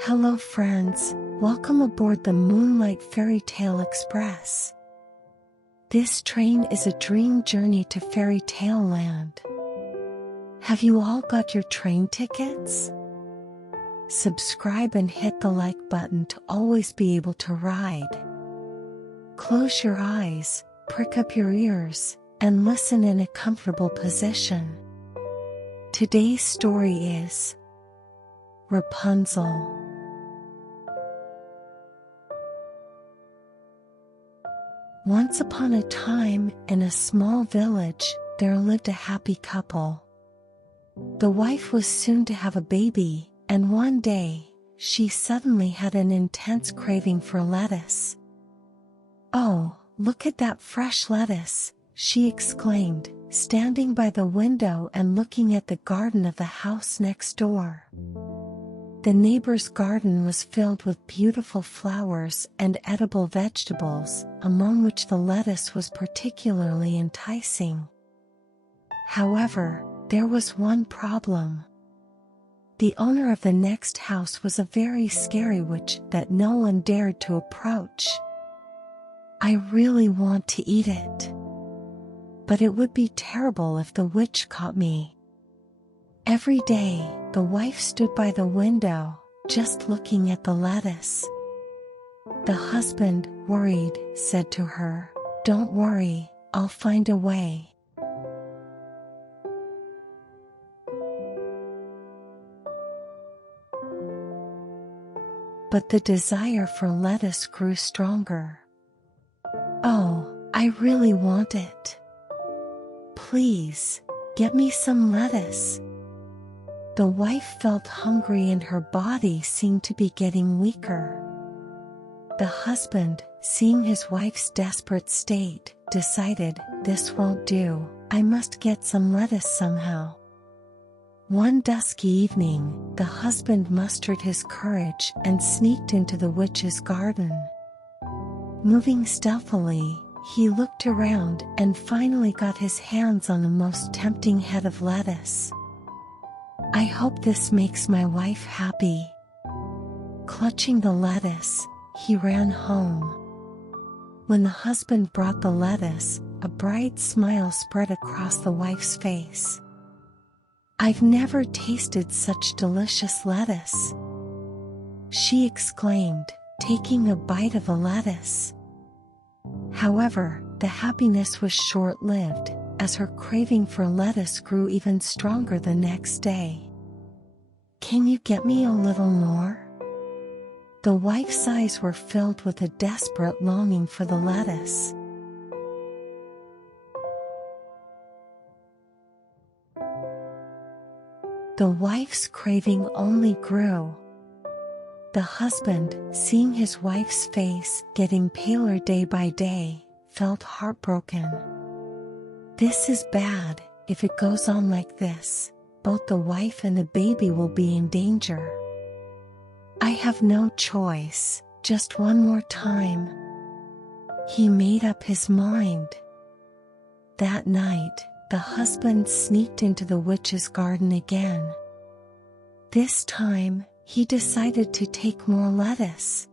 Hello friends, welcome aboard the Moonlight Fairy Tale Express. This train is a dream journey to fairy tale land. Have you all got your train tickets? Subscribe and hit the like button to always be able to ride. Close your eyes, prick up your ears, and listen in a comfortable position. Today's story is Rapunzel. Once upon a time, in a small village, there lived a happy couple. The wife was soon to have a baby, and one day, she suddenly had an intense craving for lettuce. "Oh, look at that fresh lettuce," she exclaimed, standing by the window and looking at the garden of the house next door. The neighbor's garden was filled with beautiful flowers and edible vegetables, among which the lettuce was particularly enticing. However, there was one problem. The owner of the next house was a very scary witch that no one dared to approach. "I really want to eat it. But it would be terrible if the witch caught me." Every day, the wife stood by the window, just looking at the lettuce. The husband, worried, said to her, "Don't worry, I'll find a way." But the desire for lettuce grew stronger. "Oh, I really want it. Please, get me some lettuce." The wife felt hungry and her body seemed to be getting weaker. The husband, seeing his wife's desperate state, decided, "This won't do, I must get some lettuce somehow." One dusky evening, the husband mustered his courage and sneaked into the witch's garden. Moving stealthily, he looked around and finally got his hands on the most tempting head of lettuce. "I hope this makes my wife happy." Clutching the lettuce, he ran home. When the husband brought the lettuce, a bright smile spread across the wife's face. "I've never tasted such delicious lettuce," she exclaimed, taking a bite of the lettuce. However, the happiness was short-lived, as her craving for lettuce grew even stronger the next day. "Can you get me a little more?" The wife's eyes were filled with a desperate longing for the lettuce. The wife's craving only grew. The husband, seeing his wife's face getting paler day by day, felt heartbroken. "This is bad. If it goes on like this, both the wife and the baby will be in danger. I have no choice, just one more time." He made up his mind. That night, the husband sneaked into the witch's garden again. This time, he decided to take more lettuce.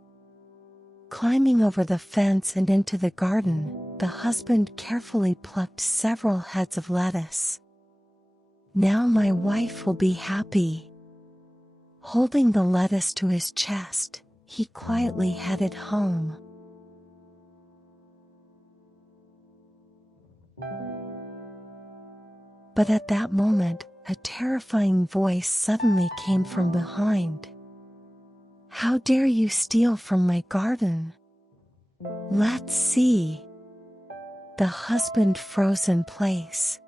Climbing over the fence and into the garden, the husband carefully plucked several heads of lettuce. "Now my wife will be happy." Holding the lettuce to his chest, he quietly headed home. But at that moment, a terrifying voice suddenly came from behind. "How dare you steal from my garden? Let's see." The husband froze in place.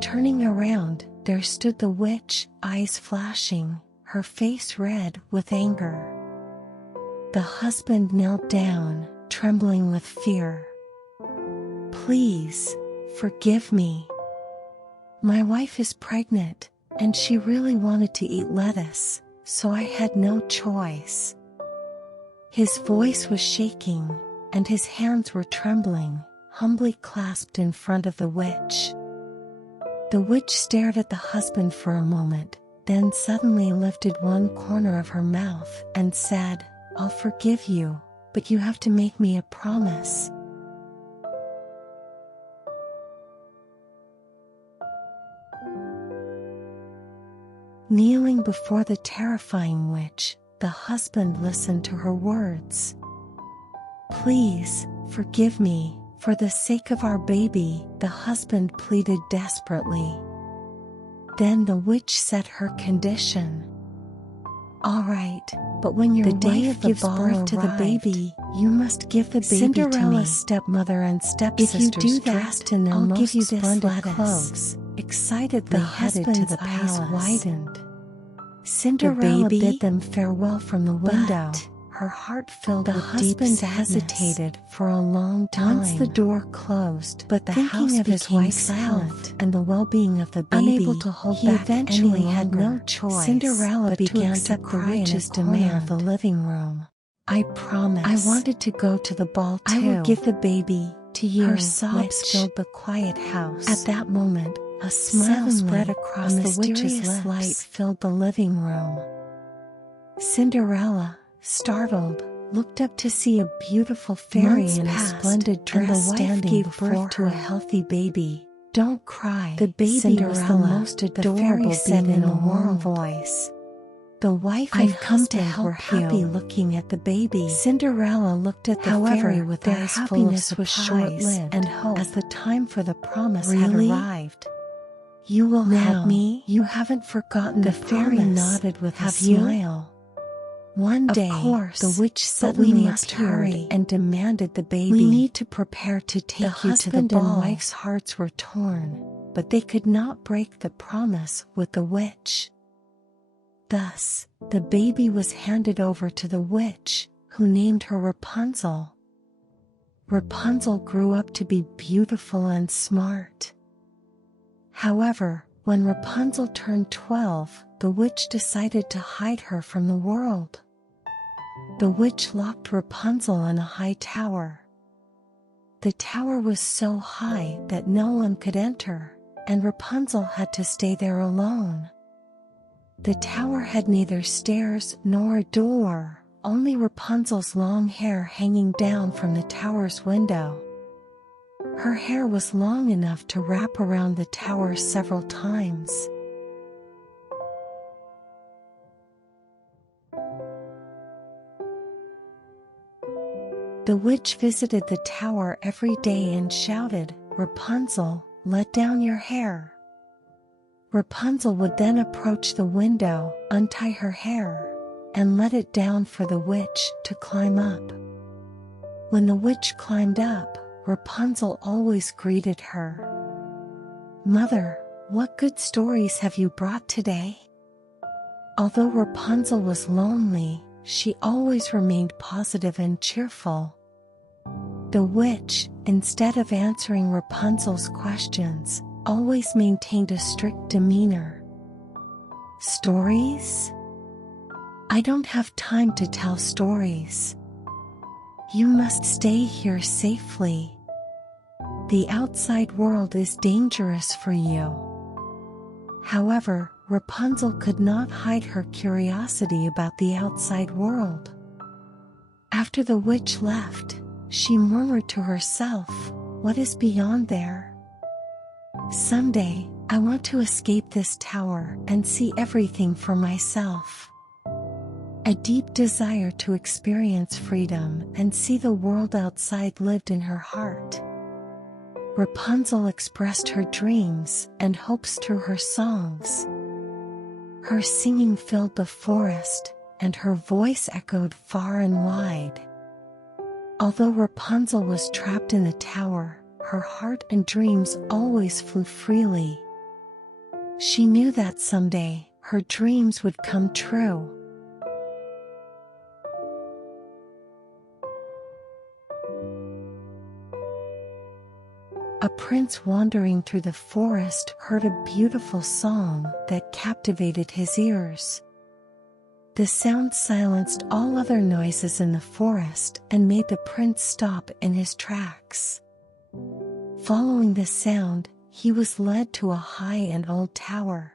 Turning around, there stood the witch, eyes flashing, her face red with anger. The husband knelt down, trembling with fear. "Please, forgive me. My wife is pregnant, and she really wanted to eat lettuce, so I had no choice." His voice was shaking, and his hands were trembling, humbly clasped in front of the witch. The witch stared at the husband for a moment, then suddenly lifted one corner of her mouth and said, "I'll forgive you, but you have to make me a promise." Kneeling before the terrifying witch, the husband listened to her words. "Please, forgive me, for the sake of our baby," the husband pleaded desperately. Then the witch set her condition. "All right, but when your wife gives birth to the baby, you must give the baby to me." Cinderella's stepmother and stepsisters dressed in their most splendid clothes, excitedly headed to the palace. Widened. Cinderella bid them farewell from the window, her heart filled with deep sadness. The husband hesitated for a long time. Once the door closed, but the house of his wife's health and the well-being of the baby, unable to hold back, eventually had no choice. Cinderella began to cry in a corner of the living room. "I promise. I wanted to go to the ball too. I will give the baby to you." Her sobs filled the quiet house. At that moment, a smile spread across the witch's lips. Light filled the living room. Cinderella, startled, looked up to see a beautiful fairy in a splendid dress, and the wife gave birth to a healthy baby. "Don't cry." The baby was the most adorable being in a warm voice. The wife and husband were happy looking at the baby. Cinderella looked at the fairy with eyes full of surprise and hope, as the time for the promise had arrived. "You will have me? You haven't forgotten the fairy nodded with a smile. One day, the witch suddenly appeared and demanded the baby. "We need to prepare to take you to the ball." The husband and wife's hearts were torn, but they could not break the promise with the witch. Thus, the baby was handed over to the witch, who named her Rapunzel. Rapunzel grew up to be beautiful and smart. However, when Rapunzel turned 12, the witch decided to hide her from the world. The witch locked Rapunzel in a high tower. The tower was so high that no one could enter, and Rapunzel had to stay there alone. The tower had neither stairs nor a door, only Rapunzel's long hair hanging down from the tower's window. Her hair was long enough to wrap around the tower several times. The witch visited the tower every day and shouted, "Rapunzel, let down your hair." Rapunzel would then approach the window, untie her hair, and let it down for the witch to climb up. When the witch climbed up, Rapunzel always greeted her. "Mother, what good stories have you brought today?" Although Rapunzel was lonely, she always remained positive and cheerful. The witch, instead of answering Rapunzel's questions, always maintained a strict demeanor. "Stories? I don't have time to tell stories. You must stay here safely. The outside world is dangerous for you." However, Rapunzel could not hide her curiosity about the outside world. After the witch left, she murmured to herself, "What is beyond there? Someday, I want to escape this tower and see everything for myself." A deep desire to experience freedom and see the world outside lived in her heart. Rapunzel expressed her dreams and hopes through her songs. Her singing filled the forest, and her voice echoed far and wide. Although Rapunzel was trapped in the tower, her heart and dreams always flew freely. She knew that someday, her dreams would come true. A prince wandering through the forest heard a beautiful song that captivated his ears. The sound silenced all other noises in the forest and made the prince stop in his tracks. Following the sound, he was led to a high and old tower.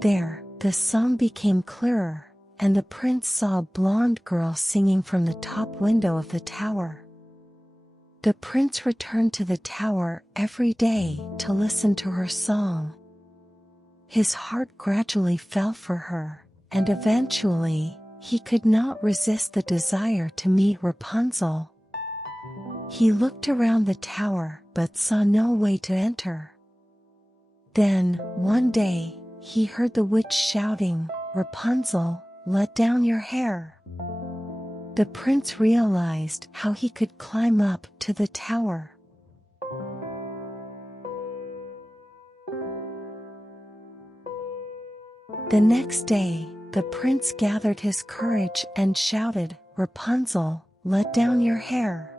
There, the song became clearer, and the prince saw a blonde girl singing from the top window of the tower. The prince returned to the tower every day to listen to her song. His heart gradually fell for her, and eventually, he could not resist the desire to meet Rapunzel. He looked around the tower but saw no way to enter. Then, one day, he heard the witch shouting, "Rapunzel, let down your hair." The prince realized how he could climb up to the tower. The next day, the prince gathered his courage and shouted, "Rapunzel, let down your hair."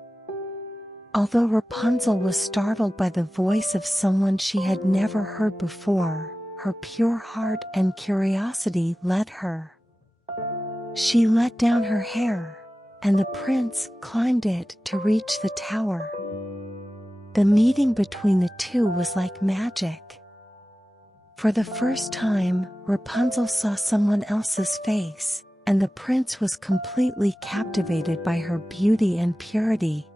Although Rapunzel was startled by the voice of someone she had never heard before, her pure heart and curiosity led her. She let down her hair, and the prince climbed it to reach the tower. The meeting between the two was like magic. For the first time, Rapunzel saw someone else's face, and the prince was completely captivated by her beauty and purity.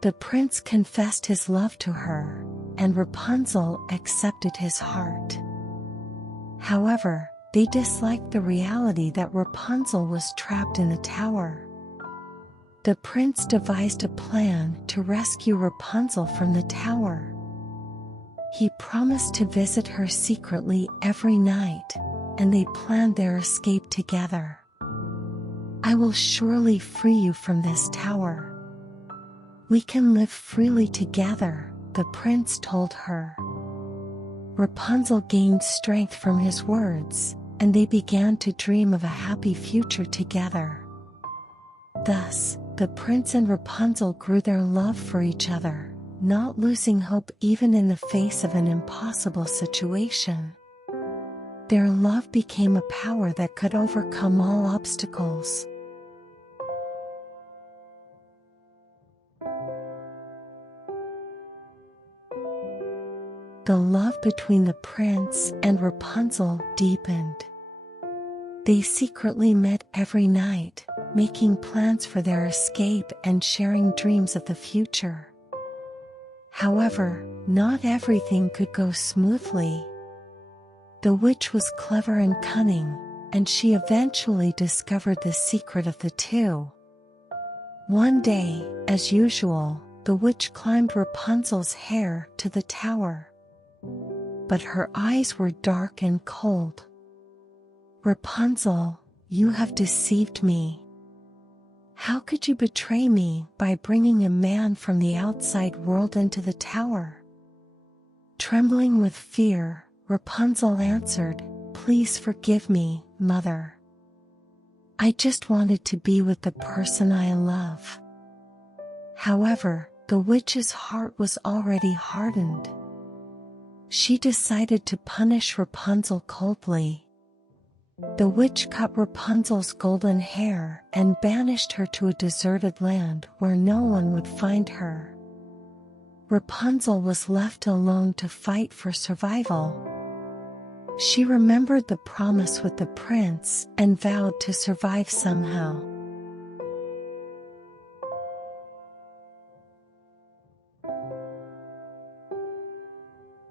The prince confessed his love to her, and Rapunzel accepted his heart. However, they disliked the reality that Rapunzel was trapped in the tower. The prince devised a plan to rescue Rapunzel from the tower. He promised to visit her secretly every night, and they planned their escape together. "I will surely free you from this tower. We can live freely together," the prince told her. Rapunzel gained strength from his words, and they began to dream of a happy future together. Thus, the prince and Rapunzel grew their love for each other, not losing hope even in the face of an impossible situation. Their love became a power that could overcome all obstacles. The love between the prince and Rapunzel deepened. They secretly met every night, making plans for their escape and sharing dreams of the future. However, not everything could go smoothly. The witch was clever and cunning, and she eventually discovered the secret of the two. One day, as usual, the witch climbed Rapunzel's hair to the tower. But her eyes were dark and cold. "Rapunzel, you have deceived me. How could you betray me by bringing a man from the outside world into the tower?" Trembling with fear, Rapunzel answered, "Please forgive me, mother. I just wanted to be with the person I love." However, the witch's heart was already hardened. She decided to punish Rapunzel coldly. The witch cut Rapunzel's golden hair and banished her to a deserted land where no one would find her. Rapunzel was left alone to fight for survival. She remembered the promise with the prince and vowed to survive somehow.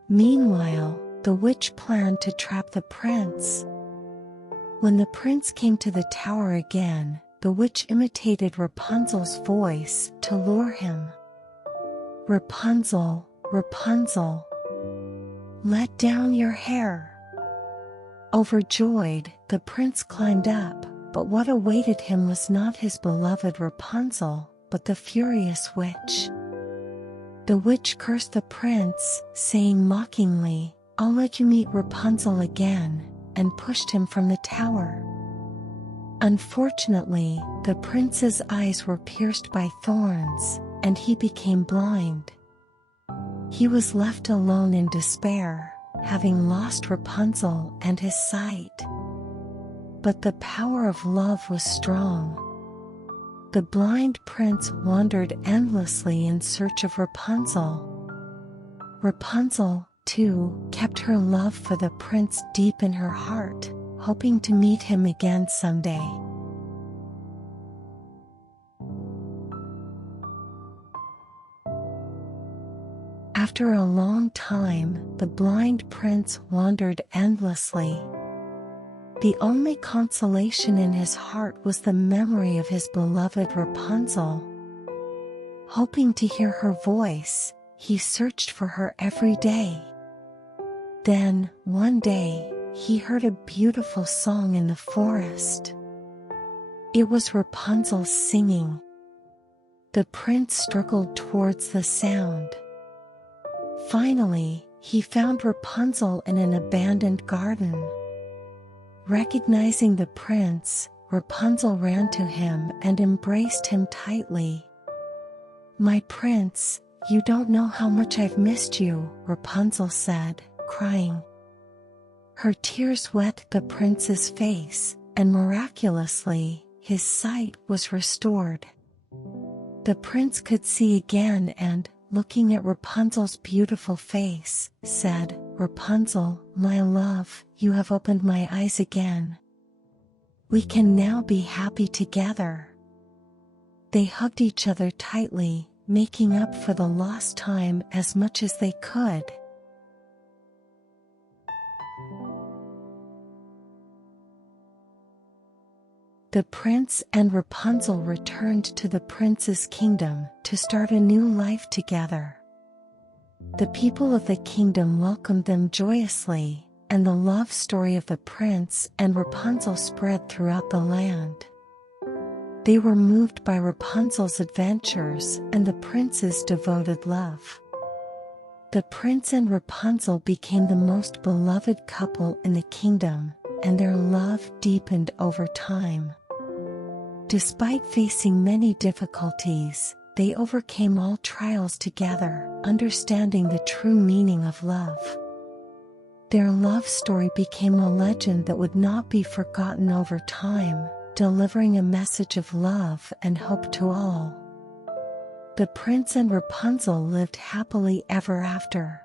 Meanwhile, the witch planned to trap the prince. When the prince came to the tower again, the witch imitated Rapunzel's voice to lure him. "Rapunzel, Rapunzel, let down your hair." Overjoyed, the prince climbed up, but what awaited him was not his beloved Rapunzel, but the furious witch. The witch cursed the prince, saying mockingly, "I'll let you meet Rapunzel again," and pushed him from the tower. Unfortunately, the prince's eyes were pierced by thorns, and he became blind. He was left alone in despair, having lost Rapunzel and his sight. But the power of love was strong. The blind prince wandered endlessly in search of Rapunzel. "Rapunzel, too, kept her love for the prince deep in her heart, hoping to meet him again someday. After a long time, the blind prince wandered endlessly. The only consolation in his heart was the memory of his beloved Rapunzel. Hoping to hear her voice, he searched for her every day. Then, one day, he heard a beautiful song in the forest. It was Rapunzel singing. The prince struggled towards the sound. Finally, he found Rapunzel in an abandoned garden. Recognizing the prince, Rapunzel ran to him and embraced him tightly. "My prince, you don't know how much I've missed you," Rapunzel said, crying. Her tears wet the prince's face, and miraculously, his sight was restored. The prince could see again and, looking at Rapunzel's beautiful face, said, "Rapunzel, my love, you have opened my eyes again. We can now be happy together." They hugged each other tightly, making up for the lost time as much as they could. The prince and Rapunzel returned to the prince's kingdom to start a new life together. The people of the kingdom welcomed them joyously, and the love story of the prince and Rapunzel spread throughout the land. They were moved by Rapunzel's adventures and the prince's devoted love. The prince and Rapunzel became the most beloved couple in the kingdom, and their love deepened over time. Despite facing many difficulties, they overcame all trials together, understanding the true meaning of love. Their love story became a legend that would not be forgotten over time, delivering a message of love and hope to all. The prince and Rapunzel lived happily ever after.